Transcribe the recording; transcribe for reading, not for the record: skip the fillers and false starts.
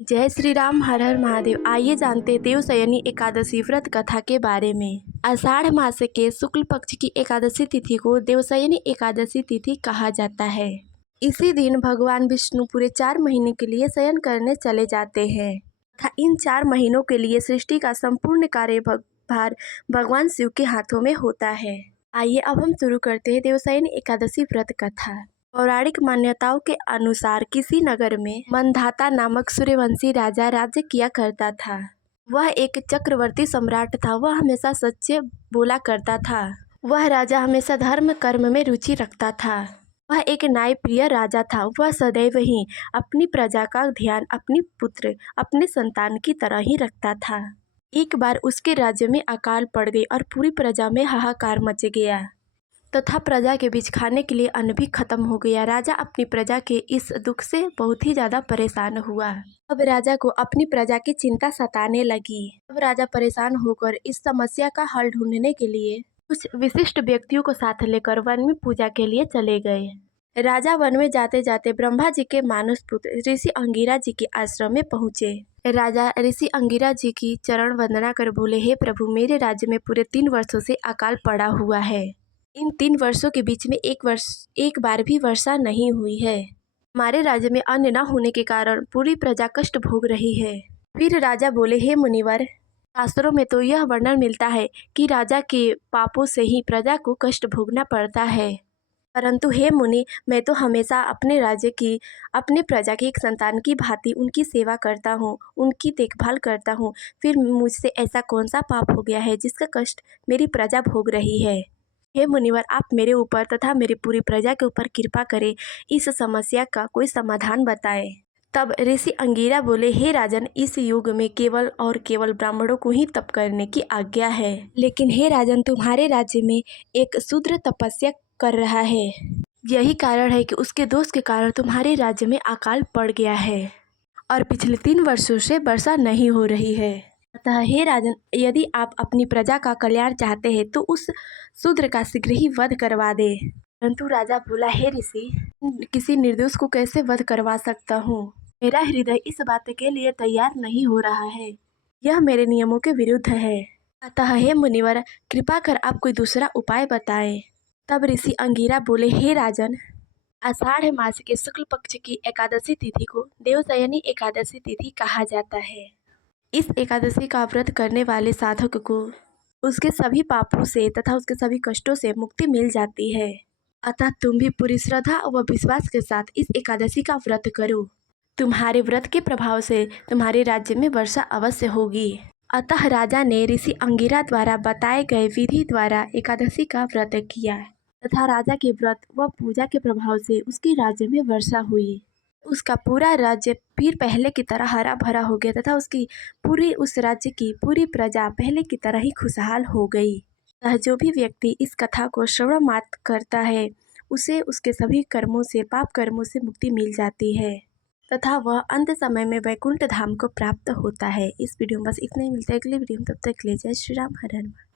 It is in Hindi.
जय श्री राम, हर हर महादेव। आइए जानते हैं देवशयनी एकादशी व्रत कथा के बारे में। आषाढ़ मास के शुक्ल पक्ष की एकादशी तिथि को देवशयनी एकादशी तिथि कहा जाता है। इसी दिन भगवान विष्णु पूरे 4 महीने के लिए शयन करने चले जाते हैं तथा इन 4 महीनों के लिए सृष्टि का संपूर्ण कार्यभार भगवान शिव के हाथों में होता है। आइए अब हम शुरू करते हैं देवशयनी एकादशी व्रत कथा। पौराणिक मान्यताओं के अनुसार किसी नगर में मंधाता नामक सूर्यवंशी राजा राज्य किया करता था। वह एक चक्रवर्ती सम्राट था। वह हमेशा सच्चे बोला करता था। वह राजा हमेशा धर्म कर्म में रुचि रखता था। वह एक न्यायप्रिय राजा था। वह सदैव ही अपनी प्रजा का ध्यान अपनी पुत्र अपने संतान की तरह ही रखता था। एक बार उसके राज्य में अकाल पड़ गई और पूरी प्रजा में हाहाकार मच गया तथा प्रजा के बीच खाने के लिए अन्न भी खत्म हो गया। राजा अपनी प्रजा के इस दुख से बहुत ही ज्यादा परेशान हुआ। अब राजा को अपनी प्रजा की चिंता सताने लगी। अब राजा परेशान होकर इस समस्या का हल ढूंढने के लिए कुछ विशिष्ट व्यक्तियों को साथ लेकर वन में पूजा के लिए चले गए। राजा वन में जाते जाते ब्रह्मा जी के मानस पुत्र ऋषि अंगिरा जी के आश्रम में पहुँचे। राजा ऋषि अंगिरा जी की चरण वंदना कर बोले, हे प्रभु, मेरे राज्य में पूरे 3 वर्षों से अकाल पड़ा हुआ है। इन 3 वर्षों के बीच में एक बार भी वर्षा नहीं हुई है। हमारे राज्य में अन्न न होने के कारण पूरी प्रजा कष्ट भोग रही है। फिर राजा बोले, हे मुनिवर, शास्त्रों में तो यह वर्णन मिलता है कि राजा के पापों से ही प्रजा को कष्ट भोगना पड़ता है, परंतु हे मुनि, मैं तो हमेशा अपने राज्य की अपने प्रजा के एक संतान की भांति उनकी सेवा करता हूँ, उनकी देखभाल करता हूँ। फिर मुझसे ऐसा कौन सा पाप हो गया है जिसका कष्ट मेरी प्रजा भोग रही है। हे मुनिवर, आप मेरे ऊपर तथा मेरी पूरी प्रजा के ऊपर कृपा करें, इस समस्या का कोई समाधान बताएं। तब ऋषि अंगिरा बोले, हे राजन, इस युग में केवल और केवल ब्राह्मणों को ही तप करने की आज्ञा है। लेकिन हे राजन, तुम्हारे राज्य में एक शूद्र तपस्या कर रहा है। यही कारण है कि उसके दोष के कारण तुम्हारे राज्य में अकाल पड़ गया है और पिछले 3 वर्षों से वर्षा नहीं हो रही है। अतः हे राजन, यदि आप अपनी प्रजा का कल्याण चाहते हैं तो उस शूद्र का शीघ्र ही वध करवा दे। परंतु राजा बोला, हे ऋषि, किसी निर्दोष को कैसे वध करवा सकता हूँ? मेरा हृदय इस बात के लिए तैयार नहीं हो रहा है। यह मेरे नियमों के विरुद्ध है। अतः हे मुनिवर, कृपा कर आप कोई दूसरा उपाय बताएं। तब ऋषि अंगिरा बोले, हे राजन, आषाढ़ मास के शुक्ल पक्ष की एकादशी तिथि को देवशयनी एकादशी तिथि कहा जाता है। इस एकादशी का व्रत करने वाले साधक को उसके सभी पापों से तथा उसके सभी कष्टों से मुक्ति मिल जाती है। अतः तुम भी पूरी श्रद्धा व विश्वास के साथ इस एकादशी का व्रत करो। तुम्हारे व्रत के प्रभाव से तुम्हारे राज्य में वर्षा अवश्य होगी। अतः राजा ने ऋषि अंगिरा द्वारा बताए गए विधि द्वारा एकादशी का व्रत किया तथा राजा के व्रत व पूजा के प्रभाव से उसके राज्य में वर्षा हुई। उसका पूरा राज्य फिर पहले की तरह हरा भरा हो गया तथा उस राज्य की पूरी प्रजा पहले की तरह ही खुशहाल हो गई। जो भी व्यक्ति इस कथा को श्रवण मात्र करता है, उसे उसके सभी कर्मों से, पाप कर्मों से मुक्ति मिल जाती है तथा वह अंत समय में वैकुंठ धाम को प्राप्त होता है। इस वीडियो में बस इतना ही। मिलता है अगले वीडियो में, तब तक ले जय श्री राम, हर हर महादेव।